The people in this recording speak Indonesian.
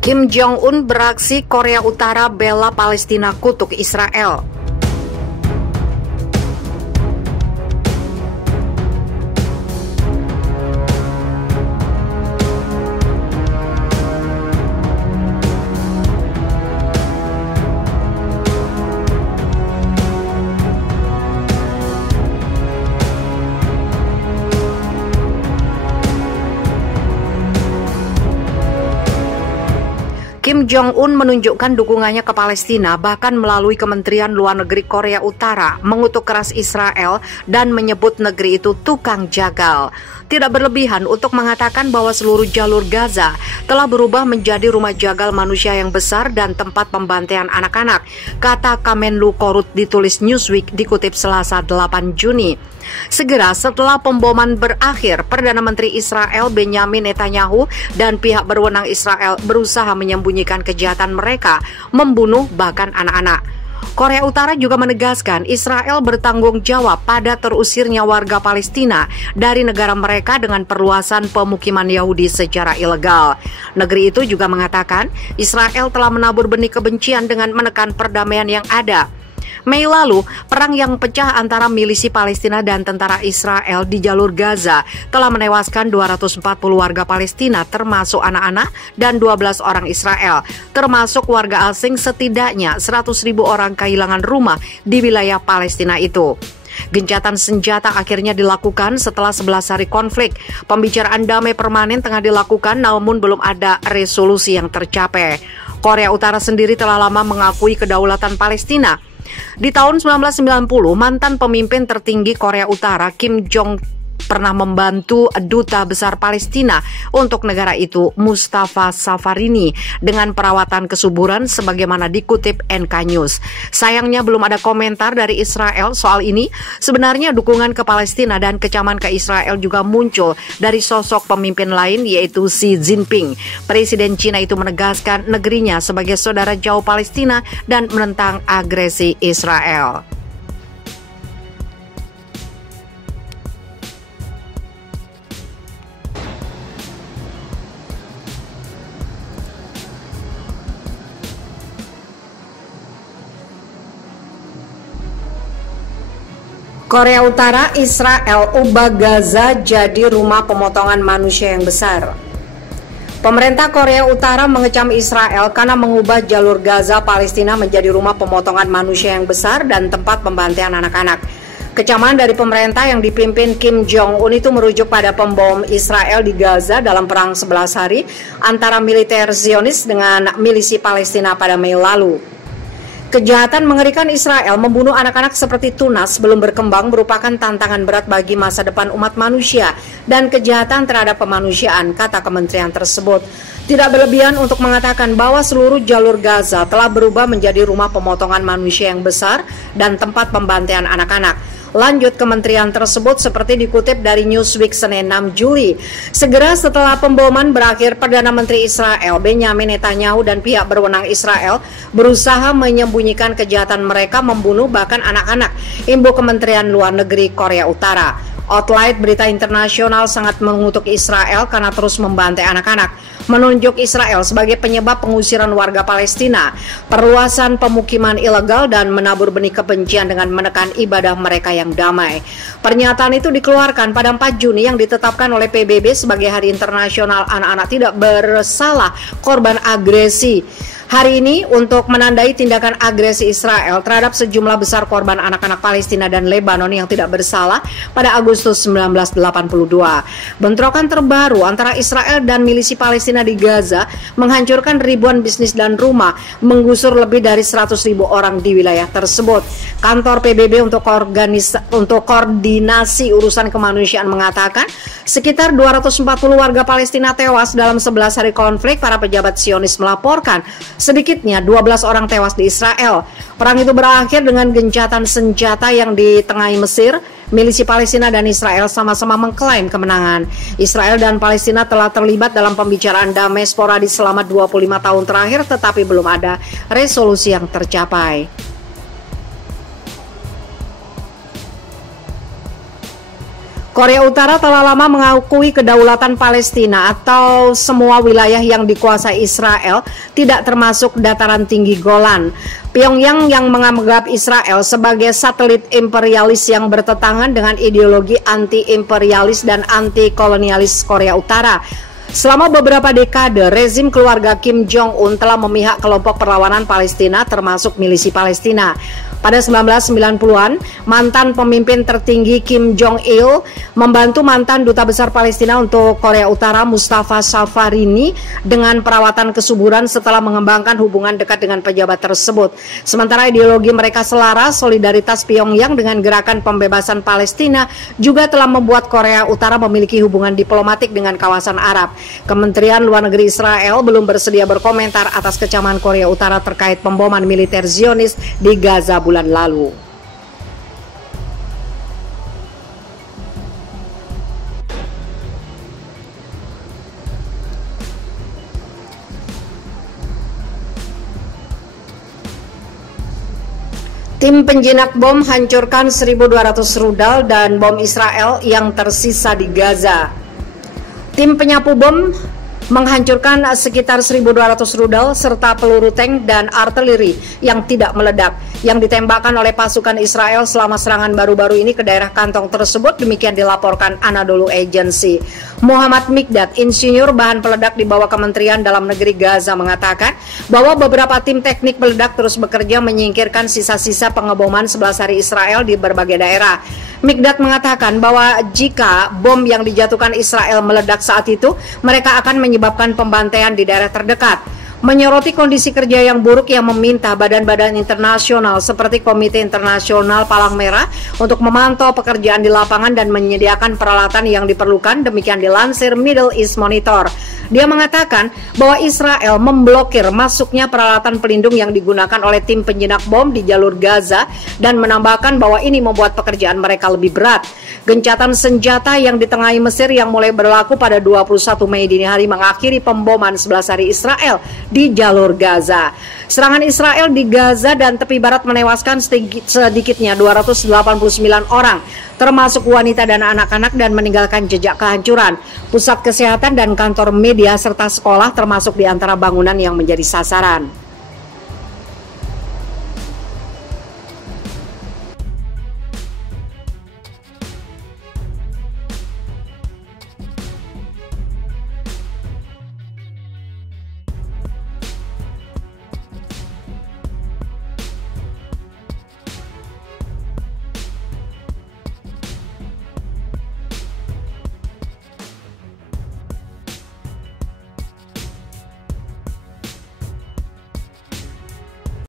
Kim Jong-un beraksi, Korea Utara bela Palestina kutuk Israel. Kim Jong-un menunjukkan dukungannya ke Palestina bahkan melalui Kementerian Luar Negeri Korea Utara mengutuk keras Israel dan menyebut negeri itu tukang jagal. Tidak berlebihan untuk mengatakan bahwa seluruh jalur Gaza telah berubah menjadi rumah jagal manusia yang besar dan tempat pembantaian anak-anak, kata Kamenlu Korut ditulis Newsweek dikutip Selasa 8 Juni. Segera setelah pemboman berakhir, Perdana Menteri Israel Benjamin Netanyahu dan pihak berwenang Israel berusaha menyembunyikan kejahatan mereka, membunuh bahkan anak-anak. Korea Utara juga menegaskan Israel bertanggung jawab pada terusirnya warga Palestina dari negara mereka dengan perluasan pemukiman Yahudi secara ilegal. Negeri itu juga mengatakan Israel telah menabur benih kebencian dengan menekan perdamaian yang ada. Mei lalu, perang yang pecah antara milisi Palestina dan tentara Israel di jalur Gaza telah menewaskan 240 warga Palestina termasuk anak-anak dan 12 orang Israel, termasuk warga asing setidaknya 100.000 orang kehilangan rumah di wilayah Palestina itu. Gencatan senjata akhirnya dilakukan setelah 11 hari konflik. Pembicaraan damai permanen tengah dilakukan namun belum ada resolusi yang tercapai. Korea Utara sendiri telah lama mengakui kedaulatan Palestina. Di tahun 1990, mantan pemimpin tertinggi Korea Utara Kim Jong pernah membantu duta besar Palestina untuk negara itu, Mustafa Safarini, dengan perawatan kesuburan sebagaimana dikutip NK News. Sayangnya belum ada komentar dari Israel soal ini. Sebenarnya dukungan ke Palestina dan kecaman ke Israel juga muncul dari sosok pemimpin lain yaitu Xi Jinping. Presiden Cina itu menegaskan negerinya sebagai saudara jauh Palestina dan menentang agresi Israel. Korea Utara, Israel ubah Gaza jadi rumah pemotongan manusia yang besar. Pemerintah Korea Utara mengecam Israel karena mengubah jalur Gaza Palestina menjadi rumah pemotongan manusia yang besar dan tempat pembantaian anak-anak. Kecaman dari pemerintah yang dipimpin Kim Jong-un itu merujuk pada pembom Israel di Gaza dalam perang 11 hari antara militer Zionis dengan milisi Palestina pada Mei lalu. Kejahatan mengerikan Israel membunuh anak-anak seperti tunas sebelum berkembang merupakan tantangan berat bagi masa depan umat manusia dan kejahatan terhadap kemanusiaan, kata kementerian tersebut. Tidak berlebihan untuk mengatakan bahwa seluruh jalur Gaza telah berubah menjadi rumah pemotongan manusia yang besar dan tempat pembantaian anak-anak. Lanjut kementerian tersebut seperti dikutip dari Newsweek Senin 6 Juli. Segera setelah pemboman berakhir, Perdana Menteri Israel Benjamin Netanyahu dan pihak berwenang Israel berusaha menyembunyikan kejahatan mereka, membunuh bahkan anak-anak, imbu Kementerian Luar Negeri Korea Utara. Outlet berita internasional sangat mengutuk Israel karena terus membantai anak-anak, menunjuk Israel sebagai penyebab pengusiran warga Palestina, perluasan pemukiman ilegal, dan menabur benih kebencian dengan menekan ibadah mereka yang damai. Pernyataan itu dikeluarkan pada 4 Juni yang ditetapkan oleh PBB sebagai Hari Internasional Anak-anak Tidak Bersalah Korban Agresi. Hari ini untuk menandai tindakan agresi Israel terhadap sejumlah besar korban anak-anak Palestina dan Lebanon yang tidak bersalah pada Agustus 1982. Bentrokan terbaru antara Israel dan milisi Palestina di Gaza menghancurkan ribuan bisnis dan rumah, menggusur lebih dari 100.000 orang di wilayah tersebut. Kantor PBB untuk koordinasi urusan kemanusiaan mengatakan sekitar 240 warga Palestina tewas dalam 11 hari konflik. Para pejabat Zionis melaporkan sedikitnya 12 orang tewas di Israel. Perang itu berakhir dengan gencatan senjata yang ditengahi Mesir. Milisi Palestina dan Israel sama-sama mengklaim kemenangan. Israel dan Palestina telah terlibat dalam pembicaraan damai sporadis selama 25 tahun terakhir, tetapi belum ada resolusi yang tercapai. Korea Utara telah lama mengakui kedaulatan Palestina atau semua wilayah yang dikuasai Israel, tidak termasuk dataran tinggi Golan. Pyongyang yang menganggap Israel sebagai satelit imperialis yang bertentangan dengan ideologi anti-imperialis dan anti-kolonialis Korea Utara. Selama beberapa dekade, rezim keluarga Kim Jong-un telah memihak kelompok perlawanan Palestina termasuk milisi Palestina. Pada 1990-an, mantan pemimpin tertinggi Kim Jong-il membantu mantan duta besar Palestina untuk Korea Utara Mustafa Safarini dengan perawatan kesuburan setelah mengembangkan hubungan dekat dengan pejabat tersebut. Sementara ideologi mereka selaras, solidaritas Pyongyang dengan gerakan pembebasan Palestina juga telah membuat Korea Utara memiliki hubungan diplomatik dengan kawasan Arab. Kementerian Luar Negeri Israel belum bersedia berkomentar atas kecaman Korea Utara terkait pemboman militer Zionis di Gaza bulan lalu. Tim penjinak bom hancurkan 1.200 rudal dan bom Israel yang tersisa di Gaza. Tim penyapu bom menghancurkan sekitar 1.200 rudal serta peluru tank dan artileri yang tidak meledak yang ditembakkan oleh pasukan Israel selama serangan baru-baru ini ke daerah kantong tersebut. Demikian dilaporkan Anadolu Agency. Muhammad Mikdad, insinyur bahan peledak di bawah Kementerian Dalam Negeri Gaza, mengatakan bahwa beberapa tim teknik peledak terus bekerja menyingkirkan sisa-sisa pengeboman 11 hari Israel di berbagai daerah. Mikdad mengatakan bahwa jika bom yang dijatuhkan Israel meledak saat itu, mereka akan menyebabkan pembantaian di daerah terdekat. Menyoroti kondisi kerja yang buruk yang meminta badan-badan internasional seperti Komite Internasional Palang Merah untuk memantau pekerjaan di lapangan dan menyediakan peralatan yang diperlukan, demikian dilansir Middle East Monitor. Dia mengatakan bahwa Israel memblokir masuknya peralatan pelindung yang digunakan oleh tim penjinak bom di jalur Gaza dan menambahkan bahwa ini membuat pekerjaan mereka lebih berat. Gencatan senjata yang ditengahi Mesir yang mulai berlaku pada 21 Mei dini hari mengakhiri pemboman 11 hari Israel di jalur Gaza. Serangan Israel di Gaza dan tepi barat menewaskan sedikitnya 289 orang, termasuk wanita dan anak-anak, dan meninggalkan jejak kehancuran. Pusat kesehatan dan kantor media serta sekolah termasuk di antara bangunan yang menjadi sasaran.